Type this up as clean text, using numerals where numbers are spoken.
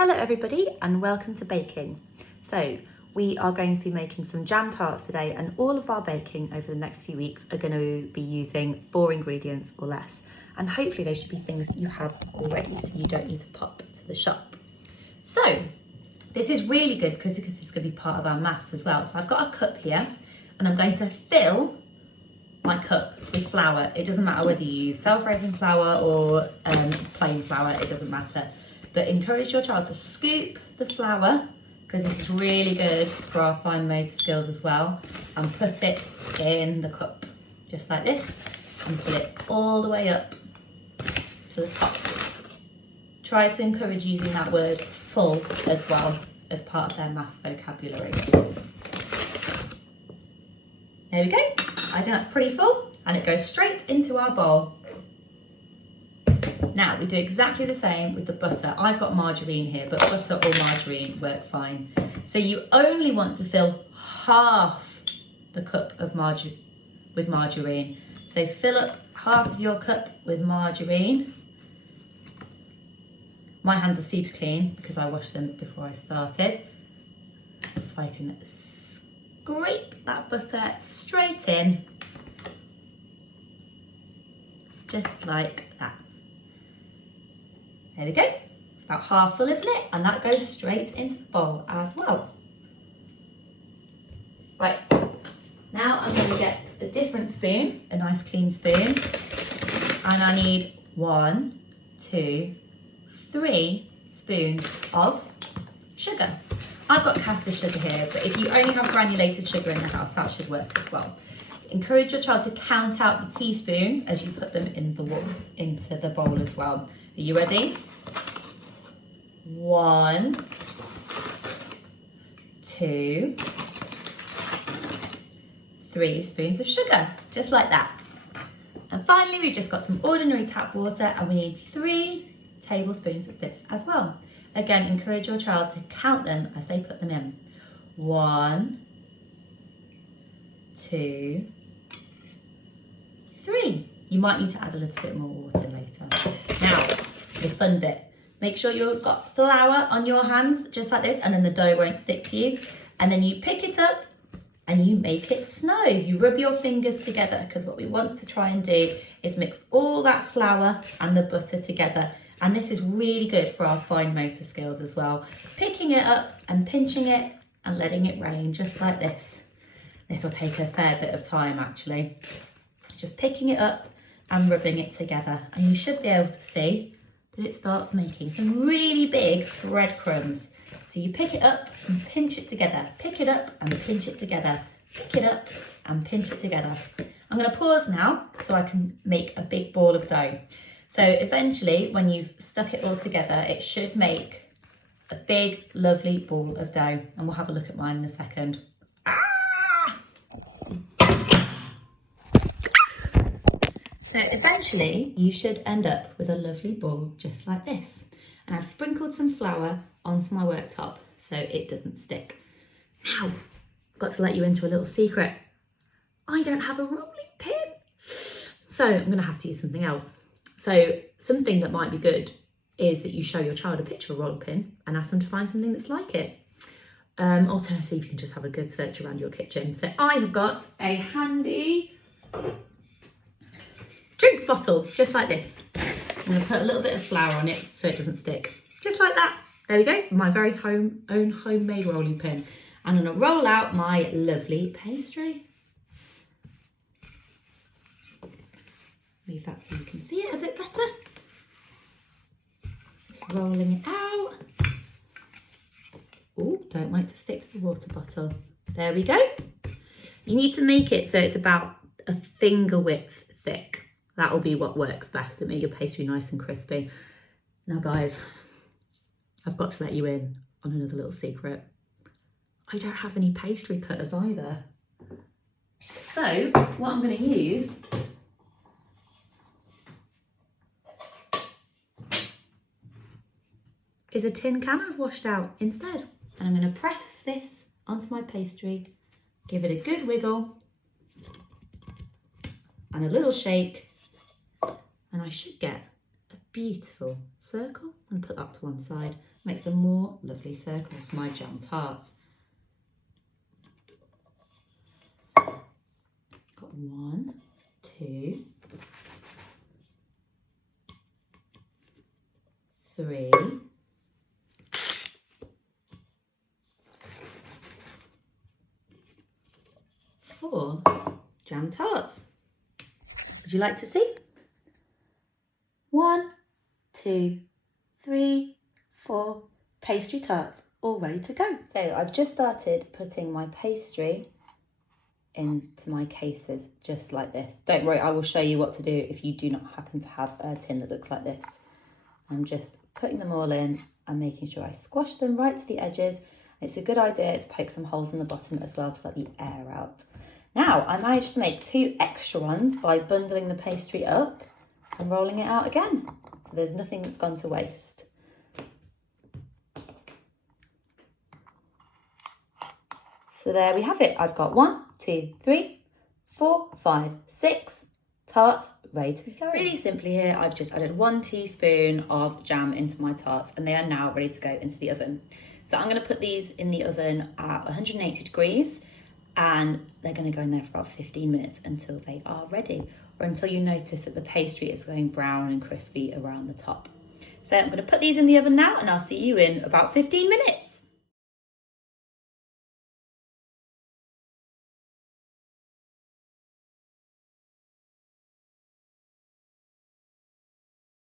Hello everybody and welcome to baking. So we are going to be making some jam tarts today, and all of our baking over the next few weeks are going to be using 4 ingredients or less, and hopefully they should be things that you have already so you don't need to pop to the shop. So this is really good because it's going to be part of our maths as well. So I've got a cup here and I'm going to fill my cup with flour. It doesn't matter whether you use self-raising flour or plain flour, it doesn't matter. But encourage your child to scoop the flour, because this is really good for our fine motor skills as well, and put it in the cup, just like this, and fill it all the way up to the top. Try to encourage using that word full as well as part of their maths vocabulary. There we go. I think that's pretty full, and it goes straight into our bowl. Now we do exactly the same with the butter. I've got margarine here, but butter or margarine work fine. So you only want to fill half the cup of with margarine. So fill up half of your cup with margarine. My hands are super clean because I washed them before I started. So I can scrape that butter straight in, just like that. There we go. It's about half full, isn't it? And that goes straight into the bowl as well. Right, now I'm going to get a different spoon, a nice clean spoon. And I need 1, 2, 3 spoons of sugar. I've got caster sugar here, but if you only have granulated sugar in the house, that should work as well. Encourage your child to count out the teaspoons as you put them into the bowl as well. Are you ready? 1, 2, 3 spoons of sugar, just like that. And finally, we've just got some ordinary tap water, and we need 3 tablespoons of this as well. Again, encourage your child to count them as they put them in. 1, 2, 3. You might need to add a little bit more water later. Now, the fun bit. Make sure you've got flour on your hands, just like this, and then the dough won't stick to you. And then you pick it up and you make it snow. You rub your fingers together, because what we want to try and do is mix all that flour and the butter together. And this is really good for our fine motor skills as well. Picking it up and pinching it and letting it rain, just like this. This will take a fair bit of time actually. Just picking it up and rubbing it together, and you should be able to see that it starts making some really big breadcrumbs. So you pick it up and pinch it together, pick it up and pinch it together, pick it up and pinch it together. I'm going to pause now so I can make a big ball of dough. So eventually, when you've stuck it all together, it should make a big, lovely ball of dough, and we'll have a look at mine in a second. So eventually you should end up with a lovely ball just like this. And I've sprinkled some flour onto my worktop so it doesn't stick. Now, I've got to let you into a little secret. I don't have a rolling pin. So I'm gonna have to use something else. So something that might be good is that you show your child a picture of a rolling pin and ask them to find something that's like it. Alternatively, you can just have a good search around your kitchen. So I have got a handy drinks bottle, just like this. I'm going to put a little bit of flour on it so it doesn't stick. Just like that. There we go, my very own homemade rolling pin. I'm going to roll out my lovely pastry. Move that so you can see it a bit better. Just rolling it out. Oh, don't want it to stick to the water bottle. There we go. You need to make it so it's about a finger width thick. That will be what works best to make your pastry nice and crispy. Now guys, I've got to let you in on another little secret. I don't have any pastry cutters either. So what I'm going to use is a tin can I've washed out instead. And I'm going to press this onto my pastry, give it a good wiggle and a little shake, and I should get a beautiful circle and put that to one side. Make some more lovely circles, my jam tarts. Got 1, 2, 3, 4 jam tarts. Would you like to see? 1, 2, 3, 4 pastry tarts all ready to go. So I've just started putting my pastry into my cases just like this. Don't worry, I will show you what to do if you do not happen to have a tin that looks like this. I'm just putting them all in and making sure I squash them right to the edges. It's a good idea to poke some holes in the bottom as well to let the air out. Now, I managed to make 2 extra ones by bundling the pastry up and rolling it out again. So there's nothing that's gone to waste. So there we have it. I've got 1, 2, 3, 4, 5, 6 tarts ready to be going. Really simply here, I've just added 1 teaspoon of jam into my tarts and they are now ready to go into the oven. So I'm going to put these in the oven at 180 degrees and they're going to go in there for about 15 minutes until they are ready, or until you notice that the pastry is going brown and crispy around the top. So I'm going to put these in the oven now and I'll see you in about 15 minutes.